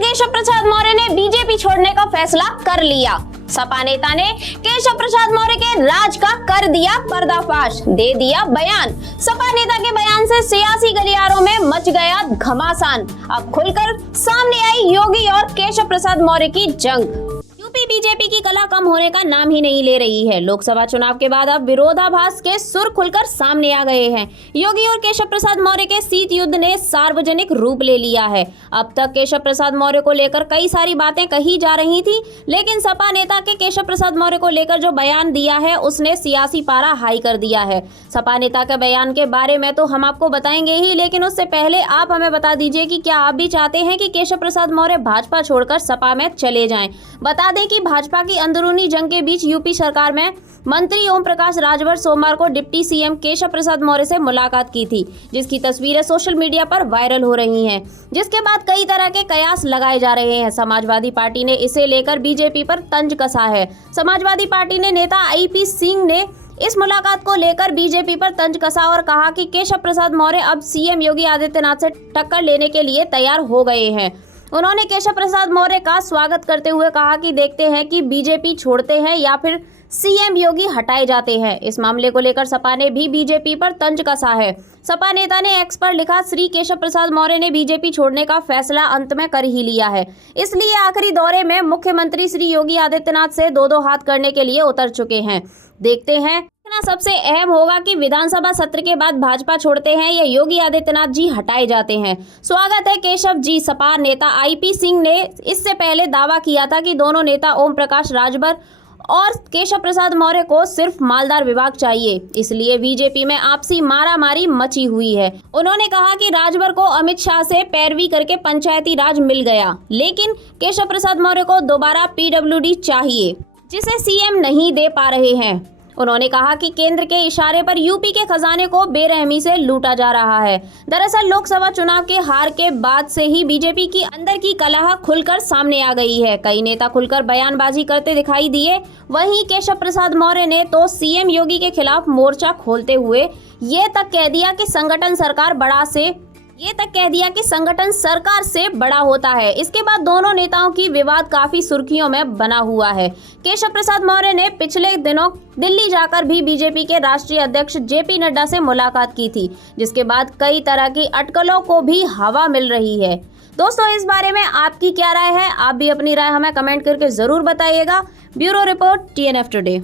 केशव प्रसाद मौर्य ने बीजेपी छोड़ने का फैसला कर लिया। सपा नेता ने केशव प्रसाद मौर्य के राज का कर दिया पर्दाफाश, दे दिया बयान। सपा नेता के बयान से सियासी गलियारों में मच गया घमासान। अब खुलकर सामने आई योगी और केशव प्रसाद मौर्य की जंग। यूपी बीजेपी की कला कम होने का नाम ही नहीं ले रही है। लोकसभा चुनाव के बाद अब विरोधाभास के सुर खुलकर सामने आ गए हैं। योगी और केशव प्रसाद मौर्य के शीत युद्ध ने सार्वजनिक रूप ले लिया है। अब तक केशव प्रसाद मौर्य को लेकर कई सारी बातें कही जा रही थी, लेकिन सपा नेता के केशव प्रसाद मौर्य को लेकर जो बयान दिया है उसने सियासी पारा हाई कर दिया है। सपा नेता के बयान के बारे में तो हम आपको बताएंगे ही, लेकिन उससे पहले आप हमें बता दीजिए कि क्या आप भी चाहते हैं कि केशव प्रसाद मौर्य भाजपा छोड़कर सपा में चले जाएं। बता दें कि भाजपा की अंदरूनी जंग के बीच यूपी सरकार में मंत्री ओम प्रकाश राजभर सोमवार को डिप्टी सीएम केशव प्रसाद मौर्य से मुलाकात की थी, जिसकी तस्वीरें सोशल मीडिया पर वायरल हो रही हैं, जिसके बाद कई तरह के कयास लगाए जा रहे हैं। समाजवादी पार्टी ने इसे लेकर बीजेपी पर तंज कसा है। समाजवादी पार्टी ने नेता आईपी सिंह ने इस मुलाकात को लेकर बीजेपी पर तंज कसा और कहा कि केशव प्रसाद मौर्य अब सीएम योगी आदित्यनाथ से टक्कर लेने के लिए तैयार हो गए हैं। उन्होंने केशव प्रसाद मौर्य का स्वागत करते हुए कहा कि देखते हैं कि बीजेपी छोड़ते हैं या फिर सीएम योगी हटाए जाते हैं। इस मामले को लेकर सपा ने भी बीजेपी पर तंज कसा है। सपा नेता ने एक्स पर लिखा, श्री केशव प्रसाद मौर्य ने बीजेपी छोड़ने का फैसला अंत में कर ही लिया है, इसलिए आखिरी दौरे में मुख्यमंत्री श्री योगी आदित्यनाथ से दो हाथ करने के लिए उतर चुके हैं। देखते हैं। सबसे अहम होगा कि विधानसभा सत्र के बाद भाजपा छोड़ते हैं या योगी आदित्यनाथ जी हटाए जाते हैं। स्वागत है केशव जी। सपा नेता आईपी सिंह ने इससे पहले दावा किया था कि दोनों नेता ओम प्रकाश राजभर और केशव प्रसाद मौर्य को सिर्फ मालदार विभाग चाहिए, इसलिए बीजेपी में आपसी मारामारी मची हुई है। उन्होंने कहा कि राजभर को अमित शाह से पैरवी करके पंचायती राज मिल गया, लेकिन केशव प्रसाद मौर्य को दोबारा पीडब्ल्यूडी चाहिए, जिसे सीएम नहीं दे पा रहे हैं। उन्होंने कहा कि केंद्र के इशारे पर यूपी के खजाने को बेरहमी से लूटा जा रहा है। दरअसल लोकसभा चुनाव के हार के बाद से ही बीजेपी की अंदर की कलह खुलकर सामने आ गई है। कई नेता खुलकर बयानबाजी करते दिखाई दिए। वहीं केशव प्रसाद मौर्य ने तो सीएम योगी के खिलाफ मोर्चा खोलते हुए ये तक कह दिया कि संगठन सरकार से बड़ा होता है। इसके बाद दोनों नेताओं की विवाद काफी सुर्खियों में बना हुआ है। केशव प्रसाद मौर्य ने पिछले दिनों दिल्ली जाकर भी बीजेपी के राष्ट्रीय अध्यक्ष जेपी नड्डा से मुलाकात की थी, जिसके बाद कई तरह की अटकलों को भी हवा मिल रही है। दोस्तों, इस बारे में आपकी क्या राय है? आप भी अपनी राय हमें कमेंट करके जरूर बताइएगा। Bureau report, TNF today.